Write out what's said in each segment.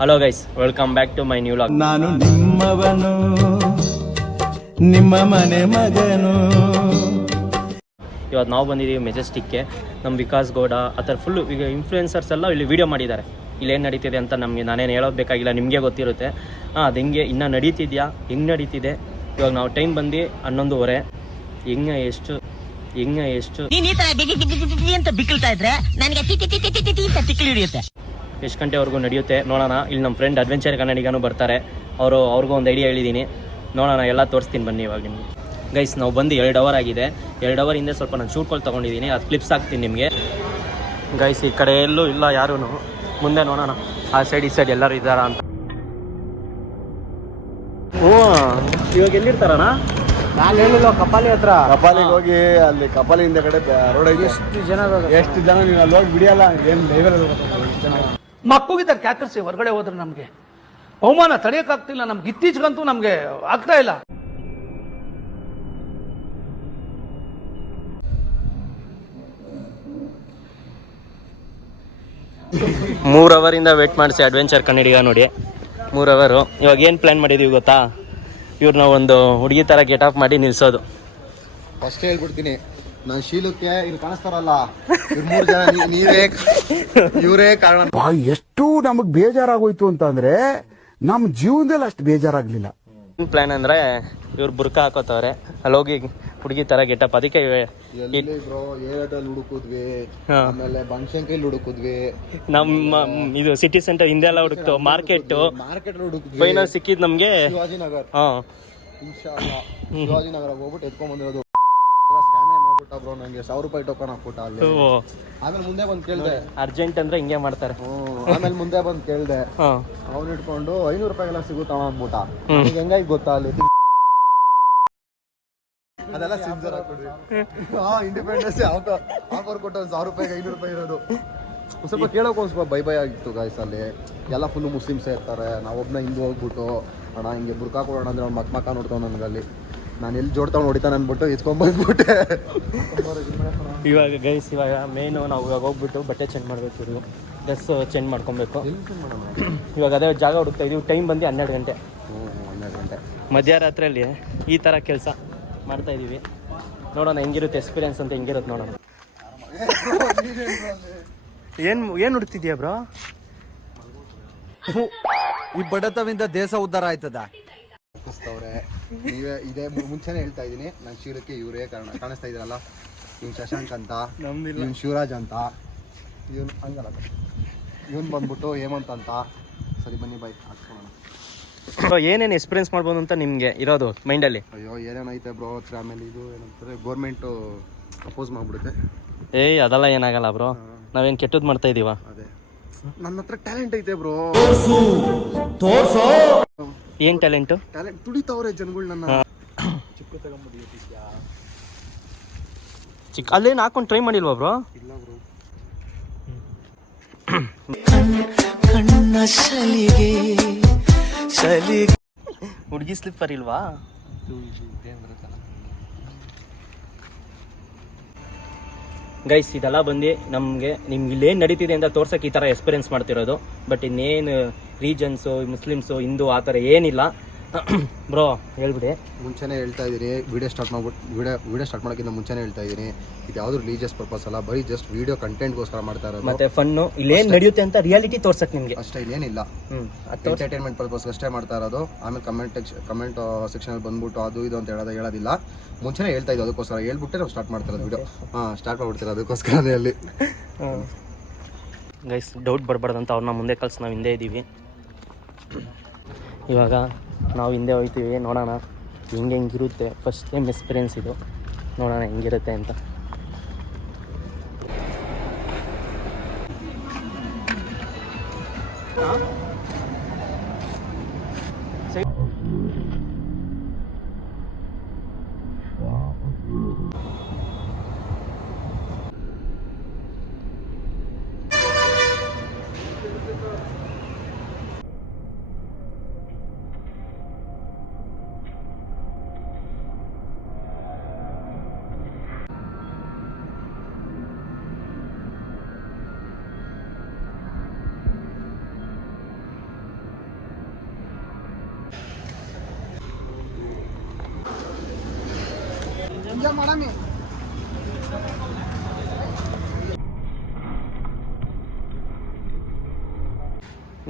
Hello guys, welcome back to my new vlog. ನಾನು ನಿಮ್ಮವನು, ನಿಮ್ಮ ಮನೆ ಮಗನು. ಇವತ್ತು ನಾವು ಬಂದಿದ್ದೀವಿ ಮೆಜೆಸ್ಟಿಕ್ಗೆ. ನಮ್ಮ ವಿಕಾಸ್ ಗೌಡ ಆ ಥರ ಫುಲ್ಲು ಈಗ ಇನ್ಫ್ಲೂಯೆನ್ಸರ್ಸ್ ಎಲ್ಲ ಇಲ್ಲಿ ವೀಡಿಯೋ ಮಾಡಿದ್ದಾರೆ. ಇಲ್ಲೇನು ನಡೀತಿದೆ ಅಂತ ನಾನೇನು ಹೇಳೋದು ಬೇಕಾಗಿಲ್ಲ, ನಿಮಗೆ ಗೊತ್ತಿರುತ್ತೆ. ಅದು ಹೆಂಗೆ ಇನ್ನೂ ನಡೀತಿದೆಯಾ, ಹೆಂಗೆ ನಡೀತಿದೆ. ಇವಾಗ ನಾವು ಟೈಮ್ ಬಂದು 11:30. ಹೆಂಗೆ ಎಷ್ಟು ಅಂತ ಬಿಕ್ಕಳ್ತಾ ಇದ್ರೆ ನನಗೆ ತಿಕ್ಲಿ ಹಿಡಿಯುತ್ತೆ. ಎಷ್ಟು ಗಂಟೆವರೆಗೂ ನಡೆಯುತ್ತೆ ನೋಡೋಣ. ಇಲ್ಲಿ ನಮ್ಮ ಫ್ರೆಂಡ್ ಅಡ್ವೆಂಚರ್ ಕನ್ನಡಿಗನೂ ಬರ್ತಾರೆ. ಅವ್ರಿಗೂ ಒಂದು ಐಡಿಯಾ ಹೇಳಿದ್ದೀನಿ, ನೋಡೋಣ, ಎಲ್ಲ ತೋರಿಸ್ತೀನಿ ಬನ್ನಿ ಇವಾಗ ನಿಮಗೆ. ಗೈಸ್, ನಾವು ಬಂದು 2 ಅವರ್ ಆಗಿದೆ. 2 ಅವರ್ ಹಿಂದೆ ಸ್ವಲ್ಪ ನಾನು ಶೂಟ್ಗಳು ತೊಗೊಂಡಿದ್ದೀನಿ, ಅದು ಕ್ಲಿಪ್ಸ್ ಹಾಕ್ತೀನಿ ನಿಮಗೆ. ಗೈಸ್, ಈ ಕಡೆ ಎಲ್ಲೂ ಇಲ್ಲ ಯಾರೂ. ಮುಂದೆ ನೋಡೋಣ, ಆ ಸೈಡ್ ಈ ಸೈಡ್ ಎಲ್ಲರೂ ಇದ್ದಾರಾ ಅಂತ. ಇವಾಗ ಎಲ್ಲಿರ್ತಾರಣ್ಣ? ನಾನು ಹೇಳಿಲ್ಲ, ಕಪಾಲಿ ಹತ್ರ. ಕಪಾಲಿಗೆ ಹೋಗಿ ಅಲ್ಲಿ ಕಪಾಲಿ ಹಿಂದೆ ಕಡೆ ರೋಡ್ ಐತೆ. ಎಷ್ಟು ಜನ ನೀವು ಅಲ್ಲಿ ಹೋಗಿ ಬಿಡಿಯಲ್ಲ. ಏನು ಲೈವರ್ ಮಕ್ಕಳಿಗೆ ಕ್ಯಾಕರ್ಸಿ ಹೊರಗಡೆ ಹೋದ್ರೆ ನಮಗೆ ಅವಮಾನ ತಡೆಯೋಕ್ಕಾಗ್ತಿಲ್ಲ. ನಮ್ಗೆ ಇತ್ತೀಚೆಗಂತೂ ನಮಗೆ ಆಗ್ತಾ ಇಲ್ಲ. 3 ಅವರಿಂದ ವೇಟ್ ಮಾಡಿಸಿ ಅಡ್ವೆಂಚರ್ ಕನ್ನಡಿಗ ನೋಡಿ. 3 ಅವರು. ಇವಾಗ ಏನು ಪ್ಲ್ಯಾನ್ ಮಾಡಿದ್ದೀವಿ ಗೊತ್ತಾ? ಇವ್ರನ್ನ ಒಂದು ಹುಡುಗಿ ಥರ ಗೆಟ್ ಆಫ್ ಮಾಡಿ ನಿಲ್ಲಿಸೋದು. ಫಸ್ಟ್ ಹೇಳ್ಬಿಡ್ತೀನಿ, ನಾನು ಶೀಲಕ್ಕೆ ಇಲ್ಲಿ ಕಾಣಿಸ್ತಾರಲ್ಲ, 3 ಜನ ಇವರೇ ಕಾರಣ. ಎಷ್ಟು ನಮಗ್ ಬೇಜಾರಾಗೋಯ್ತು ಅಂತಂದ್ರೆ ನಮ್ ಜೀವನದಲ್ಲಿ ಅಷ್ಟು ಬೇಜಾರಾಗ್ಲಿಲ್ಲ. ಏನು ಪ್ಲ್ಯಾನ್ ಅಂದರೆ, ಇವ್ರು ಬುರ್ಕಾ ಹಾಕೋತವ್ರೆ, ಅಲ್ಲೋಗಿ ಹುಡುಗಿ ಥರ ಗೆಟಪ್. ಅದಕ್ಕೆ ಏರಿಯಾದಲ್ಲಿ ಹುಡುಕಿದ್ವಿ, ಆಮೇಲೆ ಬನಶಂಕರಿಲಿ ಹುಡುಕಿದ್ವಿ, ನಮ್ಮ ಇದು ಸಿಟಿ ಸೆಂಟರ್ ಹಿಂದೆ ಎಲ್ಲ ಹುಡುಕ್ತು, ಮಾರ್ಕೆಟ್ ಹುಡುಕಿದ್ವಿ. ಫೈನಲ್ ಸಿಕ್ಕಿದ್ ನಮಗೆ ಶಿವಾಜಿನಗರ್. ಶಿವಾಜಿನಗರ ಹೋಗ್ಬಿಟ್ಟು ಎತ್ಕೊಂಡ್ ಬಂದಿರೋದು. ಸ್ಕ್ಯಾಮೇ ಮಾಡ್ಬಿಟ್ಟ ಬ್ರೋ, ನಂಗೆ 1,000 ರೂಪಾಯಿ ಟೋಕನ್ ಹಾಕ್ಬಿಟ್ಟ ಅಲ್ಲಿ. ಆಮೇಲೆ ಮುಂದೆ ಬಂದು ಕೇಳ್ದೆ, ಅರ್ಜೆಂಟ್ ಅಂದ್ರೆ ಹಿಂಗೆ ಮಾಡ್ತಾರೆ. ಆಮೇಲೆ ಮುಂದೆ ಬಂದು ಕೇಳ್ದೆ, ಅವ್ನು ಇಟ್ಕೊಂಡು 500 ರೂಪಾಯಿಗೆಲ್ಲ ಸಿಗುತ್ತಾವ ಅಂದ್ಬಿಟ್ಟ. ನನಗೆ ಹೆಂಗಾಯ್ತು ಗೊತ್ತಾ, ಅಲ್ಲಿ ಅದೆಲ್ಲ ಸಿನ್ಸರ್ ಹಾಕ್ಬಿಡ್ರಿ. ಇಂಡಿಪೆಂಡೆನ್ಸ್ ಆಫರ್ ಕೊಟ್ಟು 1,000 ರೂಪಾಯಿಗೆ 500 ರೂಪಾಯಿ ಇರೋದು. ಸ್ವಲ್ಪ ಕೇಳೋಕೆ ಸ್ವಲ್ಪ ಭಯ ಆಗಿತ್ತು ಗಾಯ್ಸ್. ಅಲ್ಲಿ ಎಲ್ಲ ಫುಲ್ಲು ಮುಸ್ಲಿಮ್ಸೇ ಇರ್ತಾರೆ. ನಾವೊಬ್ಬನ ಹಿಂದೆ ಹೋಗ್ಬಿಟ್ಟು, ಅಣ್ಣ ಹಿಂಗೆ ಬುರ್ಕಾ ಕೊಡೋಣ ಅಂದ್ರೆ ಅವ್ನು ಮಕ್ಕ ನೋಡ್ತಾವ ನನಗಲ್ಲಿ. ನಾನು ಎಲ್ಲಿ ಜೋಡ್ತಾವ್ ನೋಡಿತಾನೆ ಅಂದ್ಬಿಟ್ಟು ಎತ್ಕೊಂಡ್ಬಂದ್ಬಿಟ್ಟೆ. ಇವಾಗ ಗೈಸ್, ಇವಾಗ ಮೇನು ನಾವು ಇವಾಗ ಹೋಗ್ಬಿಟ್ಟು ಬಟ್ಟೆ ಚೇಂಜ್ ಮಾಡಬೇಕು, ಡ್ರೆಸ್ ಚೇಂಜ್ ಮಾಡ್ಕೊಬೇಕು. ಇವಾಗ ಅದೇ ಜಾಗ ಹುಡುಕ್ತಾ ಇದೀವಿ. ಟೈಮ್ ಬಂದು 12 ಗಂಟೆ. 12 ಗಂಟೆ ಮಧ್ಯರಾತ್ರಿಯಲ್ಲಿ ಈ ಥರ ಕೆಲಸ ಮಾಡ್ತಾ ಇದ್ದೀವಿ. ನೋಡೋಣ ಹೆಂಗಿರುತ್ತೆ ಎಕ್ಸ್ಪೀರಿಯನ್ಸ್ ಅಂತ, ಹೆಂಗಿರುತ್ತೆ ನೋಡೋಣ. ಏನು ಹುಡುಕ್ತಿದ್ಯಾ ಬ್ರೋ? ಈ ಬಡತವಿಂದ ದೇಶ ಉದ್ಧಾರ ಆಯ್ತದ. ನೀವೇ ಇದೇ ಮುಂಚೆನೆ ಹೇಳ್ತಾ ಇದ್ದೀನಿ, ನನ್ನ ಶಿವರಕ್ಕೆ ಇವರೇ ಕಾರಣ. ಕಾಣಿಸ್ತಾ ಇದ್ರಲ್ಲ, ಇವ್ನು ಶಶಾಂಕ್ ಅಂತ, ಇವ್ನು ಶಿವರಾಜ್ ಅಂತ, ಇವನು ಹಂಗಲ್ಲ, ಇವನು ಬಂದ್ಬಿಟ್ಟು ಹೇಮಂತ್ ಅಂತ. ಸರಿ ಬನ್ನಿ ಬಾಯ್ ಹಾಕ್ಕೊಳ್ಳೋಣ. ಏನೇನು ಎಕ್ಸ್ಪೀರಿಯನ್ಸ್ ಮಾಡ್ಬೋದು ಅಂತ ನಿಮಗೆ ಇರೋದು ಮೈಂಡಲ್ಲಿ? ಅಯ್ಯೋ ಏನೇನೈತೆ ಬ್ರೋ. ಆಮೇಲೆ ಇದು ಏನಂತಾರೆ, ಗೋರ್ಮೆಂಟು ಅಪೋಸ್ ಮಾಡಿಬಿಡುತ್ತೆ. ಅದೆಲ್ಲ ಏನಾಗಲ್ಲ ಬ್ರೋ, ನಾವೇನು ಕೆಟ್ಟದ್ದು ಮಾಡ್ತಾ ಇದೀವ? ಅದೇ ನನ್ನ ಹತ್ರ ಟ್ಯಾಲೆಂಟ್ ಐತೆ ಬ್ರೋ. ಏನು ಟ್ಯಾಲೆಂಟು? ಟ್ಯಾಲೆಂಟ್ ತುಡಿತಾವ್ರೆ ಜನಗಳು ನನ್ನ. ಚಿಕ್ಕ ಅಲ್ಲೇನು ಹಾಕೊಂಡು ಟ್ರೈ ಮಾಡಿಲ್ವಾ ಬ್ರೋ? ಇಲ್ಲ ಬ್ರೋ. ಹುಡುಗಿ ಸ್ಲಿಪ್ಪರ್ ಇಲ್ವಾ? ಗೈಸ್, ಇದೆಲ್ಲ ಬಂದು ನಿಮ್ಗೆ ಇಲ್ಲೇನು ನಡೀತಿದೆ ಅಂತ ತೋರ್ಸಕ್ಕೆ ಈ ಥರ ಎಕ್ಸ್ಪೀರಿಯನ್ಸ್ ಮಾಡ್ತಿರೋದು. ಬಟ್ ಇನ್ನೇನು ರೀಜನ್ಸು, ಮುಸ್ಲಿಮ್ಸು, ಹಿಂದೂ ಆ ಥರ ಏನಿಲ್ಲ. ಬ್ರೋ ಹೇಳ್ಬಿಡಿ. ಮುಂಚೆನೇ ಹೇಳ್ತಾ ಇದ್ದೀನಿ, ವಿಡಿಯೋ ಸ್ಟಾರ್ಟ್ ಮಾಡೋಕ್ಕಿಂತ ಮುಂಚೆನೇ ಹೇಳ್ತಾ ಇದ್ದೀನಿ, ಇದು ಯಾವುದು ರಿಲೀಜಿಯಸ್ ಪರ್ಪಸ್ ಅಲ್ಲ, ಬರೀ ಜಸ್ಟ್ ವಿಡಿಯೋ ಕಂಟೆಂಟ್ಗೋಸ್ಕರ ಮಾಡ್ತಾ ಇರೋದು. ಮತ್ತೆ ಫನ್ನು, ಇಲ್ಲೇನು ನಡೆಯುತ್ತೆ ಅಂತ ರಿಯಾಲಿಟಿ ತೋರ್ಸಕ್ಕೆ ನಿಮಗೆ ಅಷ್ಟೇ, ಇಲ್ಲೇನಿಲ್ಲ. ಎಂಟರ್ಟೈನ್ಮೆಂಟ್ ಪರ್ಪಸ್ಗೆ ಅಷ್ಟೇ ಮಾಡ್ತಾ ಇರೋದು. ಆಮೇಲೆ ಕಮೆಂಟ್ ಸೆಕ್ಷನಲ್ಲಿ ಬಂದ್ಬಿಟ್ಟು ಅದು ಇದು ಅಂತ ಹೇಳೋದಿಲ್ಲ. ಮುಂಚೆನೇ ಹೇಳ್ತಾ ಇದ್ದು, ಅದಕ್ಕೋಸ್ಕರ ಹೇಳ್ಬಿಟ್ಟೆ ನಾವು ಸ್ಟಾರ್ಟ್ ಮಾಡ್ತಾ ಇರೋದು ವಿಡಿಯೋ. ಸ್ಟಾರ್ಟ್ ಮಾಡ್ಬಿಡ್ತೀರ ಅದಕ್ಕೋಸ್ಕರನೇ ಅಲ್ಲಿ. ಗೈಸ್, ಡೌಟ್ ಬರಬಾರ್ದಂತ ಅವ್ರನ್ನ ಮುಂದೆ ಕಳ್ಸಿ ನಾವು ಹಿಂದೆ ಇದ್ದೀವಿ. ಇವಾಗ ನಾವು ಹಿಂದೆ ಹೋಗ್ತೀವಿ, ನೋಡೋಣ ಹೆಂಗಿರುತ್ತೆ. ಫಸ್ಟ್ ಟೈಮ್ ಎಕ್ಸ್ಪೀರಿಯೆನ್ಸ್ ಇದು, ನೋಡೋಣ ಹೆಂಗಿರುತ್ತೆ ಅಂತ.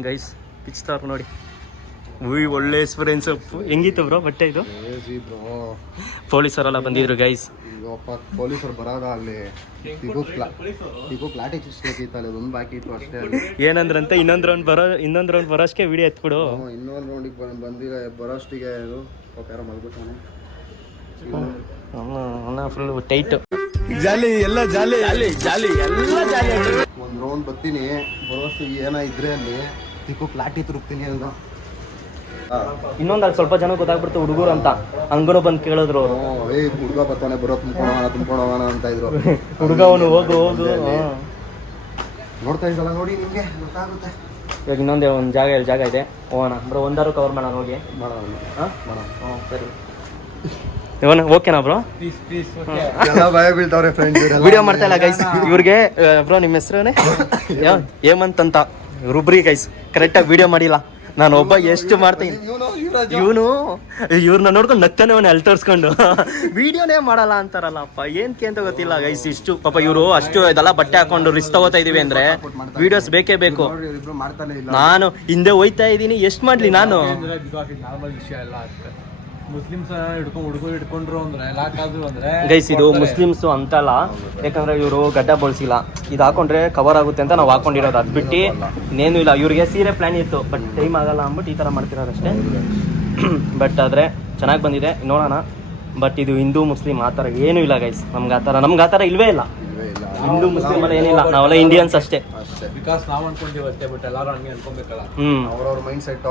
ಗೈಸ್ ಪಿಚ್ ತಾರ್ ನೋಡಿ. ಉಯ್ ಒಳ್ಳೆ ಎಕ್ಸ್ಪೀರಿಯನ್ಸ್. ಹೆಂಗಿತ್ತು ಬ್ರೋ ಬಟ್ಟೆ ಇದು? ಪೊಲೀಸರೆಲ್ಲ ಬಂದಿದ್ರು ಗೈಸ್. ಪೊಲೀಸರು ಬರೋದಾಗ್ಲಿ ಈಗ ಕ್ಲಾಟಿ ಚಿಸ್ಬೇಕಿತ್ತಲ್ಲ, ಅದೊಂದು ಬಾಕಿ ಇತ್ತು ಅಷ್ಟೇ. ಏನಂದ್ರಂತೆ ಇನ್ನೊಂದು ರೌಂಡ್ ಬರೋಷ್ಟಕ್ಕೆ ವಿಡಿಯೋ ಎತ್ಬಿಡು. ಇನ್ನೊಂದು ರೌಂಡಿಗೆ ಬಂದಿಗ ಬರೋಷ್ಟಿಗೆ ಯಾರೋ ಮಲ್ಬಿಟ್ಟಾನೆ. Full tight. ಒಂದು ರೌಂಡ್ ಬರ್ತೀನಿ, ಬರೋಷ್ಟಿಗೆ ಏನೋ ಇದ್ರೆ ಅಲ್ಲಿ ತಿಕ್ಕು ಕ್ಲಾಟಿ ತುರುಕ್ತೀನಿ ಅಲ್ಗ. ಇನ್ನೊಂದು ಅಲ್ಲಿ ಸ್ವಲ್ಪ ಜನ ಗೊತ್ತಾಗ್ಬಿಡ್ತು ಹುಡುಗರು ಅಂತ, ಹಂಗನು ಬಂದು ಕೇಳಿದ್ರು ಅವರು. ಹುಡುಗ ಬರ್ತಾನೆ, ಬರೋ ತುಂಬ್ಕೊಳೋಣ ಅಂತ ಇದ್ರು. ಹುಡುಗ ಅವನು ಹೋಗು ನೋಡ್ತಾ ಇದ್ದಲ್ಲ ನೋಡಿ, ನಿಮ್ಗೆ ಗೊತ್ತಾಗುತ್ತೆ. ಇವಾಗ ಇನ್ನೊಂದೇ ಒಂದು ಜಾಗ ಇದೆ, ಹೋಗೋಣ ಬ್ರೋ. ಒಂದಾರು ಕವರ್ ಮಾಡೋಣ ಹೋಗಿ. ಸರಿ ಇವನು ಓಕೆನಾ ಬ್ರೋ? ಭಯ ಬೀಳ್ತಾವ್ರೆ ಫ್ರೆಂಡ್ಸ್. ವಿಡಿಯೋ ಮಾಡ್ತಾ ಇಲ್ಲ ಗೈಸ್ ಇವ್ರಿಗೆ. ಬ್ರೋ ನಿಮ್ಮ ಹೆಸರು ಹೇಮಂತ್ ಅಂತ. ರುಬ್ರಿ ಗೈಸ್ ಕರೆಕ್ಟಾಗಿ ವಿಡಿಯೋ ಮಾಡಿಲ್ಲ. ನಾನು ಒಬ್ಬ ಎಷ್ಟು ಮಾಡ್ತೀನಿ, ಇವ್ರನ್ನ ನೋಡ್ಕೊಂಡು ನಗ್ತಾನೆ ಅವನು ಅಲ್ಲಿ ತೋರಿಸ್ಕೊಂಡು. ವಿಡಿಯೋನೇ ಮಾಡಲ್ಲ ಅಂತಾರಲ್ಲಪ್ಪ, ಏನಕ್ಕೆ ಅಂತ ಗೊತ್ತಿಲ್ಲ ಗೈಸ್. ಇಷ್ಟು ಪಾಪ ಇವರು ಅಷ್ಟು ಇದೆಲ್ಲ ಬಟ್ಟೆ ಹಾಕೊಂಡು ರಿಸ್ಕ್ ತಗೋತಾ ಇದೀವಿ ಅಂದ್ರೆ ವಿಡಿಯೋಸ್ ಬೇಕೇ ಬೇಕು. ನಾನು ಹಿಂದೆ ಹೋಯ್ತಾ ಇದ್ದೀನಿ, ಎಷ್ಟು ಮಾಡ್ಲಿ ನಾನು. ಗೈಸ್ ಇದು ಮುಸ್ಲಿಮ್ಸ್ ಅಂತಲ್ಲ, ಯಾಕಂದ್ರೆ ಇವರು ಗಡ್ಡ ಬಳಸಿಲ್ಲ. ಇದು ಹಾಕೊಂಡ್ರೆ ಕವರ್ ಆಗುತ್ತೆ ಅಂತ ನಾವು ಹಾಕೊಂಡಿರೋದು. ಅದು ಬಿಟ್ಟು ಇನ್ನೇನು ಇಲ್ಲ. ಇವ್ರಿಗೆ ಸೀರೆ ಪ್ಲಾನ್ ಇತ್ತು, ಬಟ್ ಟೈಮ್ ಆಗಲ್ಲ ಅಂದ್ಬಿಟ್ಟು ಈ ಥರ ಮಾಡ್ತಿರೋದು ಅಷ್ಟೇ. ಬಟ್ ಆದರೆ ಚೆನ್ನಾಗಿ ಬಂದಿದೆ, ನೋಡೋಣ. ಬಟ್ ಇದು ಹಿಂದೂ ಮುಸ್ಲಿಂ ಆ ಥರ ಏನೂ ಇಲ್ಲ ಗೈಸ್. ನಮ್ಗೆ ಆ ಥರ ಇಲ್ವೇ ಇಲ್ಲ. ಹಿಂದೂ ಮುಸ್ಲಿಂ ಎಲ್ಲ ಏನಿಲ್ಲ, ನಾವೆಲ್ಲ ಇಂಡಿಯನ್ಸ್ ಅಷ್ಟೇ. ಬಿಕಾಸ್ ನಾವು ಅನ್ಕೊಂತೀವಿ ಅಷ್ಟೇ, ಬಟ್ ಎಲ್ಲರೂ ಹಂಗೆ ಅನ್ಕೊಬೇಕಲ್ಲ. ಅವ್ರವ್ರ ಮೈಂಡ್ ಸೆಟ್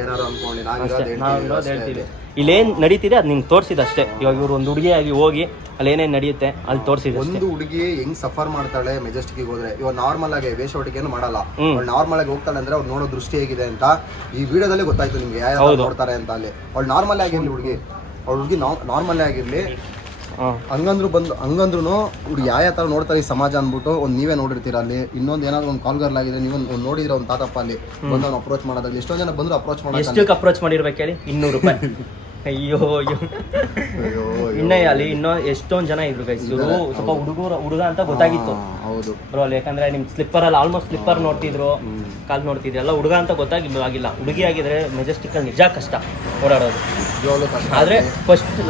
ಏನಾರು ಅನ್ಕೊಂಡು ನಾವು ಹೇಳ್ತೀವಿ. ಇಲ್ಲೇನು ನಡೀತಿದೆ ಅದು ನಿಮ್ಗೆ ತೋರಿಸಿದ ಅಷ್ಟೇ. ಇವಾಗ ಇವ್ರು ಒಂದು ಹುಡುಗಿಯಾಗಿ ಹೋಗಿ ಅಲ್ಲಿ ಏನೇನು ನಡೆಯುತ್ತೆ ಅಲ್ಲಿ ತೋರಿಸಿದೆ. ಒಂದು ಹುಡುಗಿ ಹೆಂಗ್ ಸಫರ್ ಮಾಡ್ತಾಳೆ ಮೆಜೆಸ್ಟಿಕ್ ಹೋದ್ರೆ. ಇವಾಗ ನಾರ್ಮಲ್ ಆಗಿ ವೇಷವಟಿಕೆಯನ್ನು ಮಾಡಲ್ಲ, ನಾರ್ಮಲ್ ಆಗಿ ಹೋಗ್ತಾಳೆ ಅಂದ್ರೆ ಅವ್ರು ನೋಡೋ ದೃಷ್ಟಿ ಹೇಗಿದೆ ಅಂತ ಈ ವಿಡಿಯೋದಲ್ಲಿ ಗೊತ್ತಾಯ್ತು ನಿಮ್ಗೆ ಯಾವ ನೋಡ್ತಾರೆ ಅಂತ. ಅಲ್ಲಿ ಅವ್ಳು ನಾರ್ಮಲ್ ಆಗಿರ್ಲಿ ಹುಡುಗಿ, ನಾರ್ಮಲ್ ಆಗಿರ್ಲಿ, ಹಂಗಂದ್ರು ಹುಡುಗಿ ಯಾವ ತರ ನೋಡ್ತಾರೆ ಈ ಸಮಾಜ ಅಂದ್ಬಿಟ್ಟು ಒಂದು ನೀವೇ ನೋಡಿರ್ತೀರ. ಅಲ್ಲಿ ಇನ್ನೊಂದು ಏನಾದ್ರು ಒಂದು ಕಾಲ್ ಗರ್ಲ್ ಆಗಿದೆ, ನೀವು ಒಂದು ನೋಡಿದ್ರೆ ಒಂದು ತಾತಪ್ಪ ಅಲ್ಲಿ ಬಂದು ಅವ್ನು ಅಪ್ರೋಚ್ ಮಾಡೋದಾಗ್ಲಿ, ಎಷ್ಟೊಂದು ಜನ ಬಂದ್ರು ಅಪ್ರೋಚ್ ಮಾಡೋದು. ಎಷ್ಟಕ್ಕೆ ಅಪ್ರೋಚ್ ಮಾಡಿರ್ಬೇಕು ಹೇಳಿ? 200 ರೂಪಾಯಿ. ಅಯ್ಯೋ ಇನ್ನ ಅಲ್ಲಿ ಇನ್ನೂ ಎಷ್ಟೊಂದು ಜನ ಇದ್ರು ಗೈಸ್. ಇವರು ಸ್ವಲ್ಪ ಹುಡುಗ ಅಂತ ಗೊತ್ತಾಗಿತ್ತು. ಹೌದು ಬ್ರೋ ಅಲ್ಲಿ, ಯಾಕಂದ್ರೆ ನಿಮ್ ಸ್ಲಿಪ್ಪರ್ ಅಲ್ಲಿ ಆಲ್ಮೋಸ್ಟ್ ಸ್ಲಿಪ್ಪರ್ ನೋಡ್ತಿದ್ರು, ಕಾಲ್ ನೋಡ್ತಿದ್ರು, ಎಲ್ಲ ಹುಡುಗ ಅಂತ ಗೊತ್ತಾಗಿಲ್ಲ. ಹುಡುಗಿ ಆಗಿದ್ರೆ ಮೆಜೆಸ್ಟಿಕ್ ಅಲ್ಲಿ ನಿಜ ಕಷ್ಟ ಓಡಾಡೋದು. ಆದ್ರೆ ಫಸ್ಟ್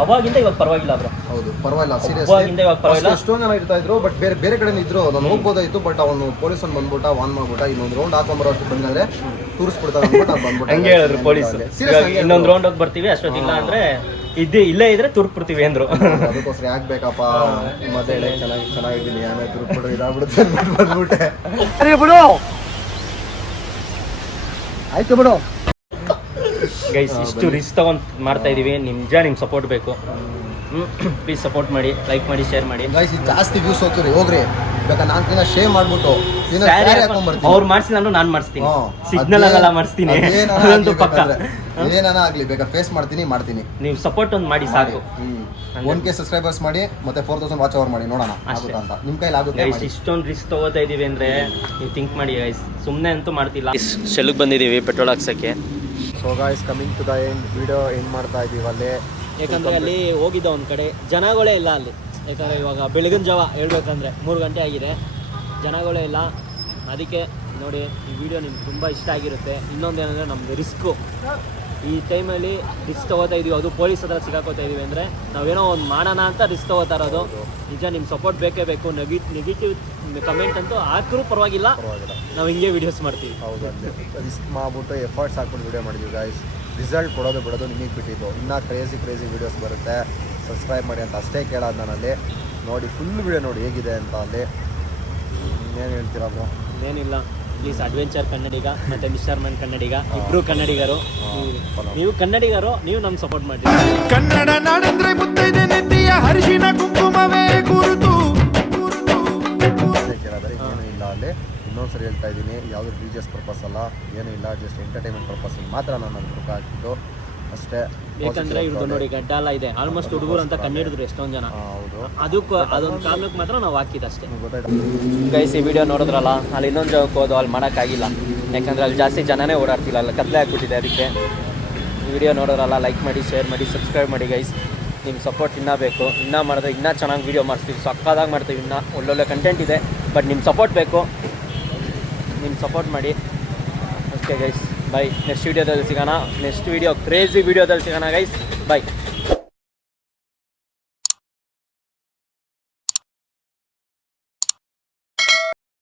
ಅವಾಗಿಂದ ಇವಾಗ ಪರವಾಗಿಲ್ಲ ಬ್ರೋ. ಹೌದು ಪರವಾಗಿಲ್ಲ, ಅವಾಗಿಂದ ಇವಾಗ ಪರವಾಗಿಲ್ಲ. ಎಷ್ಟೊಂದು ಜನ ಇರ್ತಾ ಇದ್ರು, ಬಟ್ ಬೇರೆ ಕಡೆ ಇದ್ರು. ನಾನು ಹೋಗ್ಬೋದಾಯ್ತು, ಬಟ್ ಅವನು ಪೊಲೀಸ್ ಬಂದ್ಬಿಟ್ಟ, ವಾನ್ ಮಾಡ್ಬಿಟ್ಟ. ಇನ್ನೊಂದು ರೌಂಡ್ ಹಾಕೊಂಡ್ಬರೋಷ್ಟು ಬಂದ್ರೆ ತೋರಿಸ್ಬಿಡ್ತಾರೆ ಅಂದ್ಬಿಟ್ಟು ಹಂಗೆ ಹೇಳಿದ್ರು ಪೊಲೀಸ್. ಇನ್ನೊಂದು ರೌಂಡ್ ಹೋಗಿ ಬರ್ತೀವಿ, ಅಷ್ಟೊತ್ತಿಲ್ಲ ಅಂದ್ರೆ ಇಲ್ಲೇ ಇದ್ರೆ ತುರ್ಕ್ಬಿಡ್ತೀವಿ ಅಂದ್ರು. ಅದಕ್ಕೋಸ್ಕರ ಯಾಕೆ ಬೇಕಪ್ಪ ಮತ್ತೆ ಚೆನ್ನಾಗಿದ್ದೀನಿ, ಆಮೇಲೆ ತುರ್ಕ್ಬಿಡ್ರೆ ಇದಾಗ್ಬಿಡುತ್ತೆ ಬಂದ್ಬಿಟ್ಟೆ. ಬಿಡು ಆಯ್ತು ಬಿಡು ಗೈಸ್. ಇಷ್ಟು ರಿಸ್ಕ್ ತಗೊಂಡ್ ಮಾಡ್ತಾ ಇದೀವಿ, ನಿಮ್ ಸಪೋರ್ಟ್ ಬೇಕು. ಪ್ಲೀಸ್ ಸಪೋರ್ಟ್ ಮಾಡಿ, ಲೈಕ್ ಮಾಡಿ, ಶೇರ್ ಮಾಡಿ. ಜಾಸ್ತಿ ವ್ಯೂಸ್ ಹೋಗ್ತೀರಿ ಹೋಗ್ರಿ, ಬೇಕಾ ನಾನು ಶೇರ್ ಮಾಡ್ಬಿಟ್ಟು ಅವ್ರು ಮಾಡ್ಸಿಲ್ಲ ಅಂದ್ರೆ ನಾನು ಮಾಡಿಸ್ತೀನಿ. ಸಿಗ್ನಲ್ ಆಗಲ್ಲ ಮಾಡಿಸ್ತೀನಿ, ಅದಂತೂ ಪಕ್ಕ. ಏನಾನ ಆಗ್ಲಿ, ಬೇಕಾ ಫೇಸ್ ಮಾಡ್ತೀನಿ. ನೀವು ಸಪೋರ್ಟ್ ಒಂದು ಮಾಡಿ ಸಾಕು. 1K ಸಬ್ಸ್ಕ್ರೈಬರ್ಸ್ ಮಾಡಿ, ಮತ್ತೆ 4000 ವಾಚ್ ಅವರ್ ಮಾಡಿ, ನೋಡೋಣ ಆಗುತ್ತಾ ಅಂತ. ನಿಮ್ ಕೈಲಿ ಆಗುತ್ತೆ. ಇಷ್ಟೊಂದು ರಿಸ್ಕ್ ತಗೋತಾ ಇದೀವಿ ಅಂದ್ರೆ ನೀವು ಥಿಂಕ್ ಮಾಡಿ ಗೈಸ್, ಸುಮ್ಮನೆ ಅಂತೂ ಮಾಡ್ತಿಲ್ಲ. ಶೆಲ್ಗೆ ಬಂದಿದ್ದೀವಿ ಪೆಟ್ರೋಲ್ ಹಾಕ್ಸಕ್ಕೆ. So guys, coming to the end. Video end ಮಾಡ್ತಾ ಇದೀವಿ ಅಲ್ಲಿ. ಯಾಕಂದರೆ ಅಲ್ಲಿ ಹೋಗಿದ್ದ ಒಂದು ಕಡೆ ಜನಗಳೇ ಇಲ್ಲ ಅಲ್ಲಿ. ಯಾಕಂದರೆ ಇವಾಗ ಬೆಳಗಿನ ಜಾವ ಹೇಳ್ಬೇಕಂದ್ರೆ 3 ಗಂಟೆ ಆಗಿದೆ, ಜನಗಳೇ ಇಲ್ಲ. ಅದಕ್ಕೆ ನೋಡಿ, ಈ ವಿಡಿಯೋ ನಿಮ್ಗೆ ತುಂಬ ಇಷ್ಟ ಆಗಿರುತ್ತೆ. ಇನ್ನೊಂದೇನೆಂದರೆ ನಮ್ಮದು ರಿಸ್ಕು. ಈ ಟೈಮಲ್ಲಿ ರಿಸ್ಕ್ ತೊಗೋತಾ ಇದೀವಿ, ಅದು ಪೊಲೀಸ್ ಹತ್ರ ಸಿಗಾಕೋತಾ ಇದೀವಿ ಅಂದರೆ ನಾವೇನೋ ಒಂದು ಮಾಡೋಣ ಅಂತ ರಿಸ್ಕ್ ತೊಗೋತಾ ಇರೋದು. ನಿಜ ನಿಮ್ಮ ಸಪೋರ್ಟ್ ಬೇಕೇ ಬೇಕು. ನೆಗೆಟಿವ್ ಕಮೆಂಟ್ ಅಂತೂ ಹಾಕಿರೂ ಪರವಾಗಿಲ್ಲ, ನಾವು ಹಿಂಗೆ ವೀಡಿಯೋಸ್ ಮಾಡ್ತೀವಿ. ಹೌದು, ರಿಸ್ಕ್ ಮಾಡ್ಬಿಟ್ಟು ಎಫರ್ಟ್ಸ್ ಹಾಕ್ಬಿಟ್ಟು ವಿಡಿಯೋ ಮಾಡಿದ್ವಿ ಗಾಯ್ಸ್. ರಿಸಲ್ಟ್ ಕೊಡೋದು ಬಿಡೋದು ನಿಮಗೆ ಬಿಟ್ಟಿದ್ದು. ಇನ್ನೂ ಕ್ರೇಜಿ ವೀಡಿಯೋಸ್ ಬರುತ್ತೆ, ಸಬ್ಸ್ಕ್ರೈಬ್ ಮಾಡಿ ಅಂತ ಅಷ್ಟೇ ಕೇಳೋದು ನಾನಲ್ಲಿ. ನೋಡಿ ಫುಲ್ ವಿಡಿಯೋ ನೋಡಿ ಹೇಗಿದೆ ಅಂತ. ಅಲ್ಲಿ ಏನು ಹೇಳ್ತೀರಾ ಬ್ರೋ? ಏನಿಲ್ಲ, ಪ್ಲೀಸ್ ಅಡ್ವೆಂಚರ್ ಕನ್ನಡಿಗ ಮತ್ತು ಮಿಸ್ಟರ್ ಮ್ಯಾನ್ ಕನ್ನಡಿಗ ಇಬ್ಬರು ಕನ್ನಡಿಗರು. ನೀವು ಕನ್ನಡಿಗರು, ನೀವು ನಮ್ಗೆ ಸಪೋರ್ಟ್ ಮಾಡಿ. ಕನ್ನಡ ನಾಡಂದ್ರೆ ಮುತ್ತೈದೆ ನೆತ್ತಿಯ ಹರಿಶಿನ ಕುಂಕುಮವೇ ಗುರುತು. ಕೇಳಿದ್ರೆ ಏನೂ ಇಲ್ಲ ಅಲ್ಲಿ. ಇನ್ನೊಂದ್ಸರಿ ಹೇಳ್ತಾ ಇದ್ದೀನಿ, ಯಾವುದು ರಿಲಿಜಿಯಸ್ ಪರ್ಪಸ್ ಅಲ್ಲ, ಏನೂ ಇಲ್ಲ, ಜಸ್ಟ್ ಎಂಟರ್ಟೈನ್ಮೆಂಟ್ ಪರ್ಪಸ್ ಮಾತ್ರ ನಾನು ಅದಕ್ಕೆ ರೊಕ್ಕ ಹಾಕಿದ್ದು ಅಷ್ಟೇ. ಯಾಕಂದ್ರೆ ಇವ್ರದ್ದು ನೋಡಿ ಗಡ್ಡ ಎಲ್ಲ ಇದೆ, ಆಲ್ಮೋಸ್ಟ್ ಹುಡುಗರು ಅಂತ ಕಂಡಿಡಿದ್ರು ಎಷ್ಟೊಂದು ಜನ. ಹೌದು, ಅದೊಂದು ಕಾರಣಕ್ಕೆ ಮಾತ್ರ ನಾವು ಹಾಕಿದ್ದಷ್ಟೇ. ಗೊತ್ತಾಯ್ತು ಗೈಸ್, ಈ ವಿಡಿಯೋ ನೋಡಿದ್ರಲ್ಲ, ಅಲ್ಲಿ ಇನ್ನೊಂದು ಜಾಗಕ್ಕೆ ಹೋದು ಅಲ್ಲಿ ಮಾಡೋಕ್ಕಾಗಿಲ್ಲ. ಯಾಕಂದರೆ ಅಲ್ಲಿ ಜಾಸ್ತಿ ಜನನೇ ಓಡಾಡ್ತಿಲ್ಲ, ಅಲ್ಲಿ ಕತ್ಲೆ ಆಗ್ಬಿಟ್ಟಿದೆ. ಅದಕ್ಕೆ ಈ ವಿಡಿಯೋ ನೋಡೋರಲ್ಲ, ಲೈಕ್ ಮಾಡಿ, ಶೇರ್ ಮಾಡಿ, ಸಬ್ಸ್ಕ್ರೈಬ್ ಮಾಡಿ ಗೈಸ್. ನಿಮ್ಮ ಸಪೋರ್ಟ್ ಇನ್ನೂ ಬೇಕು. ಇನ್ನೂ ಮಾಡಿದ್ರೆ ಇನ್ನೂ ಚೆನ್ನಾಗಿ ವೀಡಿಯೋ ಮಾಡಿಸ್ತೀವಿ, ಸಕ್ಕದಾಗಿ ಮಾಡ್ತೀವಿ, ಇನ್ನೂ ಒಳ್ಳೊಳ್ಳೆ ಕಂಟೆಂಟ್ ಇದೆ. ಬಟ್ ನಿಮ್ಮ ಸಪೋರ್ಟ್ ಬೇಕು, ನಿಮ್ಮ ಸಪೋರ್ಟ್ ಮಾಡಿ. Okay guys, by. ನೆಕ್ಸ್ಟ್ ವೀಡಿಯೋದಲ್ಲಿ ಸಿಗೋಣ. ನೆಕ್ಸ್ಟ್ ವೀಡಿಯೋ ಕ್ರೇಜಿ ವೀಡಿಯೋದಲ್ಲಿ ಸಿಗೋಣ ಗೈಸ್. ಬೈ.